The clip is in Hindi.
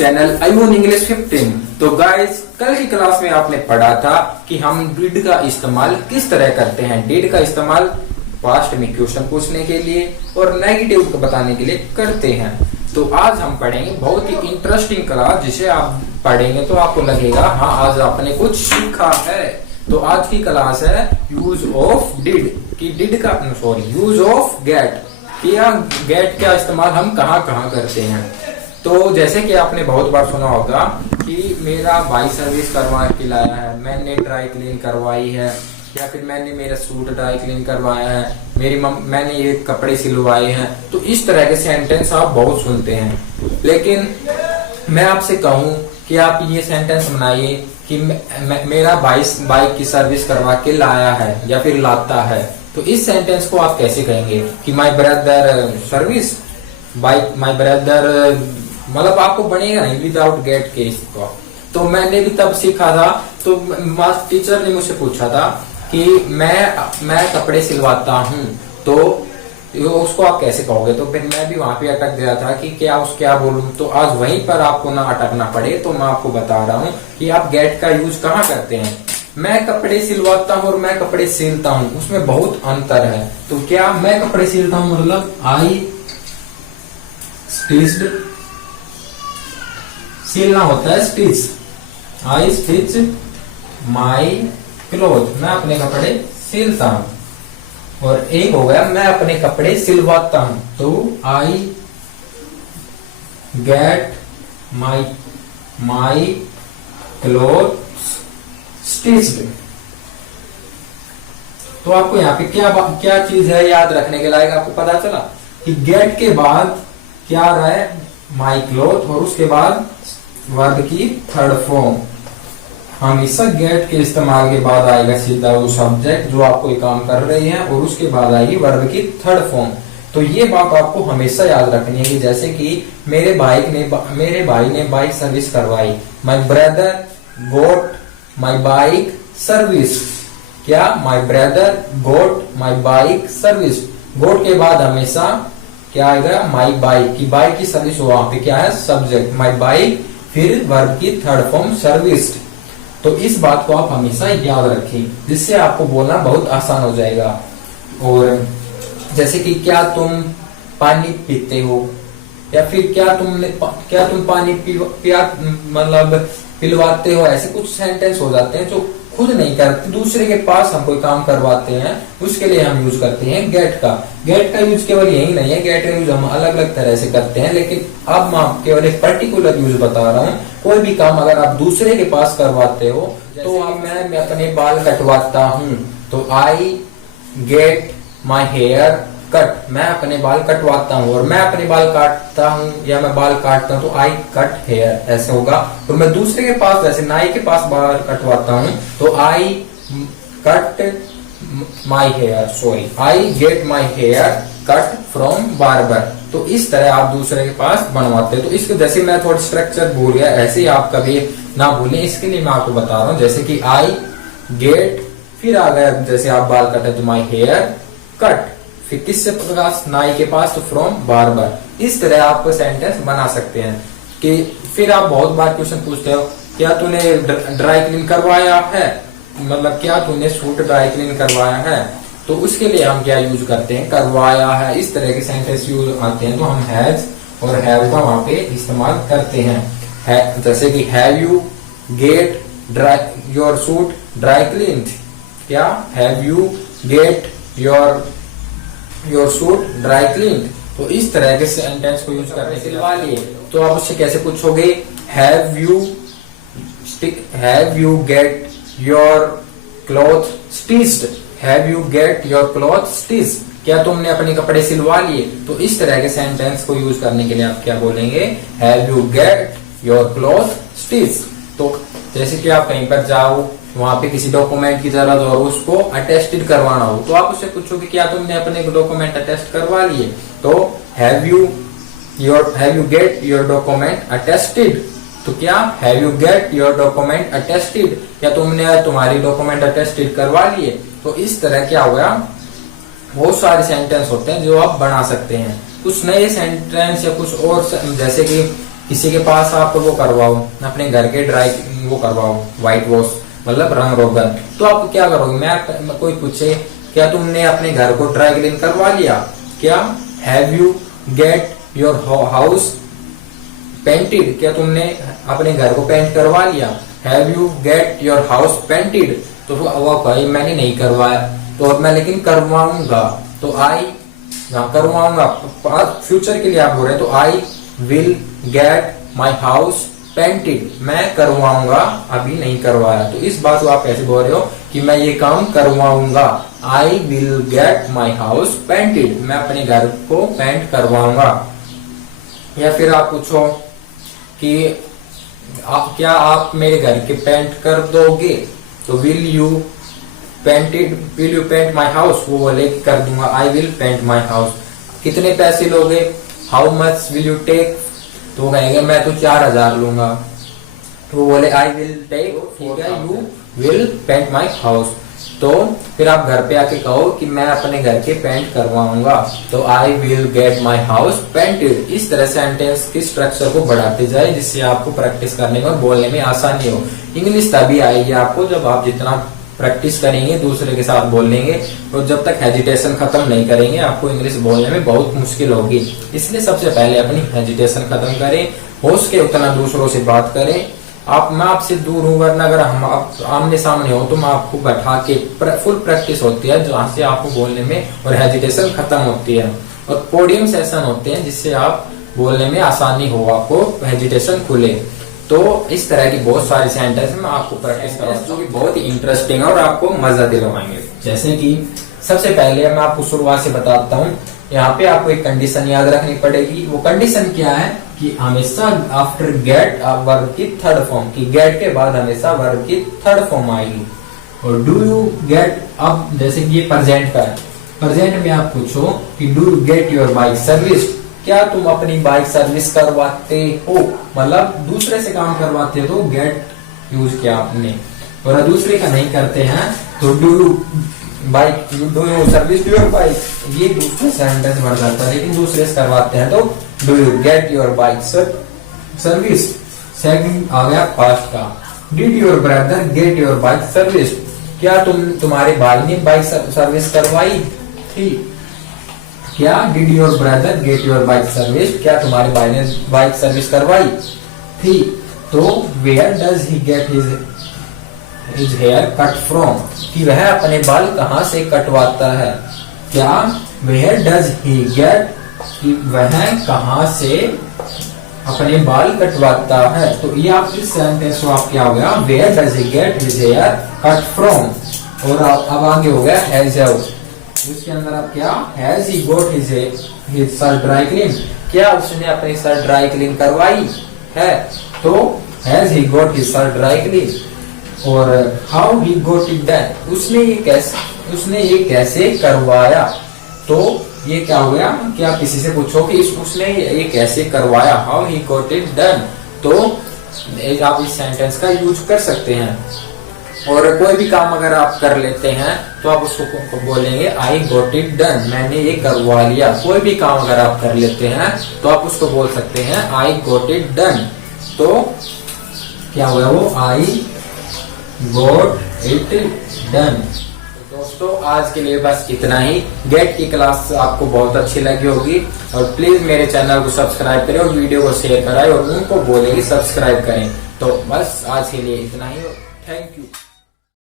Channel आईओन English 15। तो गाइस, कल की क्लास में आपने पढ़ा था कि हम डिड का इस्तेमाल किस तरह करते हैं। डिड का इस्तेमाल पास्ट में क्वेश्चन पूछने के लिए और नेगेटिव को बताने के लिए करते हैं। तो आज हम पढ़ेंगे बहुत ही इंटरेस्टिंग क्लास, जिसे आप पढ़ेंगे तो आपको लगेगा हाँ आज आपने कुछ सीखा है। तो आज की क्लास है यूज ऑफ डिड की डिड का यूज ऑफ गेट या गेट का इस्तेमाल हम कहाँ कहाँ करते हैं। तो जैसे कि आपने बहुत बार सुना होगा कि मेरा भाई सर्विस करवा के लाया है, मैंने ड्राई क्लीन करवाई है, या फिर मैंने मेरा सूट ड्राई क्लीन करवाया है, मैंने ये कपड़े सिलवाए हैं। तो इस तरह के सेंटेंस आप बहुत सुनते हैं, लेकिन मैं आपसे कहूँ कि आप ये सेंटेंस बनाइए कि मेरा भाई बाइक की सर्विस करवा के लाया है या फिर लाता है। तो इस सेंटेंस को आप कैसे कहेंगे कि my brother service bike, my brother, मतलब आपको बनेगा नहीं विदाउट गेट के इसको। तो मैंने भी तब सीखा था, तो टीचर ने मुझसे पूछा था कि मैं कपड़े सिलवाता हूँ, तो उसको आप कैसे कहोगे। तो फिर मैं भी वहां पे अटक गया था कि क्या बोलूं। तो आज वहीं पर आपको ना अटकना पड़े, तो मैं आपको बता रहा हूँ कि आप गेट का यूज कहाँ करते हैं। मैं कपड़े सिलवाता हूँ और मैं कपड़े सिलता हूँ, उसमें बहुत अंतर है। तो क्या मैं कपड़े सिलता हूँ मतलब आई स्टिच्ड, सिलना होता है stitch, I stitch my cloth, मैं अपने कपड़े सिलता हूं। और एक हो गया मैं अपने कपड़े सिलवाता हूं, तो I get my cloth stitched. तो आपको यहाँ पे क्या चीज है याद रखने के लायक, आपको पता चला कि गेट के बाद क्या आ रहा है माई क्लोथ, और उसके बाद वर्ब की थर्ड फॉर्म। हमेशा गेट के इस्तेमाल के बाद आएगा सीधा वो सब्जेक्ट जो आपको ये काम कर रहे हैं, और उसके बाद आएगी वर्ब की थर्ड फॉर्म। तो ये बात आपको हमेशा याद रखनी है कि जैसे कि मेरे भाई ने बाइक सर्विस करवाई, my brother got my bike service. क्या my brother got my bike service, got के बाद हमेशा क्या आएगा माई बाइक की सर्विस, वहां पे क्या है सब्जेक्ट माई बाइक, फिर वर्ब की थर्ड फॉर्म सर्विस्ड। तो इस बात को आप हमेशा याद रखें, जिससे आपको बोलना बहुत आसान हो जाएगा। और जैसे कि क्या तुम पानी पीते हो, या फिर क्या तुम पानी मतलब पिलवाते हो, ऐसे कुछ सेंटेंस हो जाते हैं जो खुद नहीं करते, दूसरे के पास हम कोई काम करवाते हैं, उसके लिए हम यूज करते हैं गेट का। गेट का यूज केवल यही नहीं है, गेट का यूज हम अलग अलग तरह से करते हैं, लेकिन अब मैं केवल एक पर्टिकुलर यूज बता रहा हूँ। कोई भी काम अगर आप दूसरे के पास करवाते हो, तो अब मैं अपने बाल कटवाता हूँ, तो I get my hair cut, मैं अपने बाल कटवाता हूँ। और मैं अपने बाल काटता हूँ या मैं बाल काटता हूँ, तो आई कट हेयर ऐसे होगा। और मैं दूसरे के पास जैसे नाई के पास बाल कटवाता हूँ, तो I cut my hair, sorry I get my hair cut from barber. तो इस तरह आप दूसरे के पास बनवाते हैं। तो इसको जैसे मैं थोड़ा स्ट्रक्चर भूल गया, ऐसे ही आप कभी ना भूलें, इसके लिए मैं आपको बता रहा हूँ। जैसे कि आई गेट, फिर आ गया जैसे आप बाल कटे तो माई हेयर कट, फिर किससे पास नाई के पास, तो फ्रॉम बार्बर। इस तरह आप सेंटेंस बना सकते हैं। कि फिर आप बहुत बार क्वेश्चन पूछते हो क्या तूने ड्राई क्लीन करवाया है, मतलब क्या तूने सूट ड्राई क्लीन करवाया है। तो उसके लिए हम क्या यूज करते हैं, करवाया है। इस तरह के सेंटेंस यूज आते हैं, तो हम हैज और हैव का वहां पे इस्तेमाल करते हैं। जैसे कि have you get dry your suit dry clean, क्या have you get your suit dry clean. तो इस तरह के सेंटेंस को यूज करने के लिए तो आप उससे कैसे पूछोगे, have you get your cloth stitched, have you get your cloth stitched, क्या तुमने अपने कपड़े सिलवा लिए। तो इस तरह के सेंटेंस को यूज करने के लिए आप क्या बोलेंगे, have you get your cloth stitched. तो जैसे कि आप कहीं पर जाओ, वहां पे किसी डॉक्यूमेंट की जरूरत हो, उसको अटेस्टेड करवाना हो, तो आप उससे पूछोगे क्या तुमने अपने डॉक्यूमेंट अटेस्ट करवा लिए। तो have you get your document attested, तो क्या have you get your document attested, क्या तुमने तुम्हारी डॉक्यूमेंट अटेस्टेड करवा लिए। तो इस तरह क्या होगा, बहुत सारे सेंटेंस होते हैं जो आप बना सकते हैं। कुछ नए सेंटेंस या कुछ और, जैसे कि किसी के पास आप वो करवाओ, अपने घर के ड्राई वो करवाओ, व्हाइट वॉश मतलब रंग रोगन, तो आप क्या करोगे? मैं कोई पूछे क्या तुमने अपने घर को ड्राई क्लीन करवा लिया क्या? Have you get your house painted, क्या तुमने अपने घर को पेंट करवा लिया? Have you get your house painted, तो वो भाई मैंने नहीं करवाया, तो मैं लेकिन करवाऊंगा, तो आई करवाऊंगा, फ्यूचर के लिए आप बोल रहे हैं, तो I will get my house painted, मैं करवाऊंगा, अभी नहीं करवाया। तो इस बात को आप कैसे बोल रहे हो कि मैं ये काम करवाऊंगा? I will get my house painted, मैं अपने घर को पेंट करवाऊंगा। या फिर आप पूछो कि क्या आप मेरे घर के पेंट कर दोगे, तो will you paint my house, वो बोले कर दूंगा, I will paint my house. कितने पैसे लोगे? How much will you take, तो वो कहेंगे मैं तो 4000 लूंगा, तो वो बोले आई विल टेक, ठीक है, you will paint my house. तो फिर आप घर पे आके कहो कि मैं अपने घर के पेंट करवाऊंगा, तो I will get my house painted. इस तरह सेंटेंस की स्ट्रक्चर को बढ़ाते जाए, जिससे आपको प्रैक्टिस करने में और बोलने में आसानी हो। इंग्लिश तभी आएगी आपको जब आप जितना प्रैक्टिस करेंगे, दूसरे के साथ बोलेंगे, और जब तक हेजिटेशन खत्म नहीं करेंगे आपको इंग्लिश बोलने में बहुत मुश्किल होगी। इसलिए सबसे पहले अपनी हेजिटेशन खत्म करें, हो सके उतना दूसरों से बात करें। मैं आपसे दूर हूं, वरना अगर हम आमने सामने हो तो मैं आपको बैठा के फुल प्रैक्टिस होती है, जहाँ से आपको बोलने में और हेजिटेशन खत्म होती है। और पोडियम सेशन होते हैं जिससे आप बोलने में आसानी हो, आपको हेजिटेशन खुले। तो इस तरह की बहुत सारी सेंटेंस में आपको प्रैक्टिस कराऊंगा जो कि बहुत ही इंटरेस्टिंग है और आपको मजा दिलवाएंगे। जैसे कि सबसे पहले मैं आपको शुरुआत से बताता हूँ, यहाँ पे आपको एक कंडीशन याद रखनी पड़ेगी। वो कंडीशन क्या है कि हमेशा आफ्टर गेट वर्ब की थर्ड फॉर्म, की गेट के बाद हमेशा वर्ब की थर्ड फॉर्म आएगी। और डू यू गेट, अब जैसे कि ये प्रेजेंट का है, प्रेजेंट में आप पूछो कि do you get your bike service, क्या तुम अपनी बाइक सर्विस करवाते हो, मतलब दूसरे से काम करवाते हो, तो गेट यूज किया आपने। और दूसरे का नहीं करते हैं तो do you bike, do you service your bike, ये दूसरे सेंटेंस बढ़ जाता है। लेकिन दूसरे से करवाते हैं तो do you get your bike service. Second आ गया पास्ट का, did your brother get your bike service, क्या तुम्हारे भाई ने बाइक सर्विस करवाई थी? क्या did your brother get your bike service, क्या तुम्हारे भाई ने बाइक सर्विस करवाई थी? तो where does he get his hair cut from, कि वह अपने बाल कहाँ से कटवाता है? क्या वेयर डज ही गेट, कि वह कहाँ से अपने बाल कटवाता है? तो ये आप इस सेंटेंस को आप क्या हो गया, where does he get his hair cut from. और अब आगे हो गया हैज, उसके अंदर आप क्या, has he got his shirt dry clean, क्या उसने अपनी शर्ट ड्राई क्लीन करवाई है? तो has he got his shirt dry clean. और how he got it done, उसने ये कैसे करवाया? तो ये क्या हो गया कि आप किसी से पूछो कि उसने ये कैसे करवाया, how he got it done, तो आप इस सेंटेंस का यूज कर सकते हैं। और कोई भी काम अगर आप कर लेते हैं तो आप उसको बोलेंगे आई गॉट इट डन, मैंने ये करवा लिया। कोई भी काम अगर आप कर लेते हैं तो आप उसको बोल सकते हैं आई गॉट इट डन। तो क्या हुआ वो, आई गॉट इट डन। दोस्तों आज के लिए बस इतना ही। गेट की क्लास आपको बहुत अच्छी लगी होगी, और प्लीज मेरे चैनल को सब्सक्राइब करें और वीडियो को शेयर कराएं और उनको बोलेंगे सब्सक्राइब करें। तो बस आज के लिए इतना ही, थैंक यू।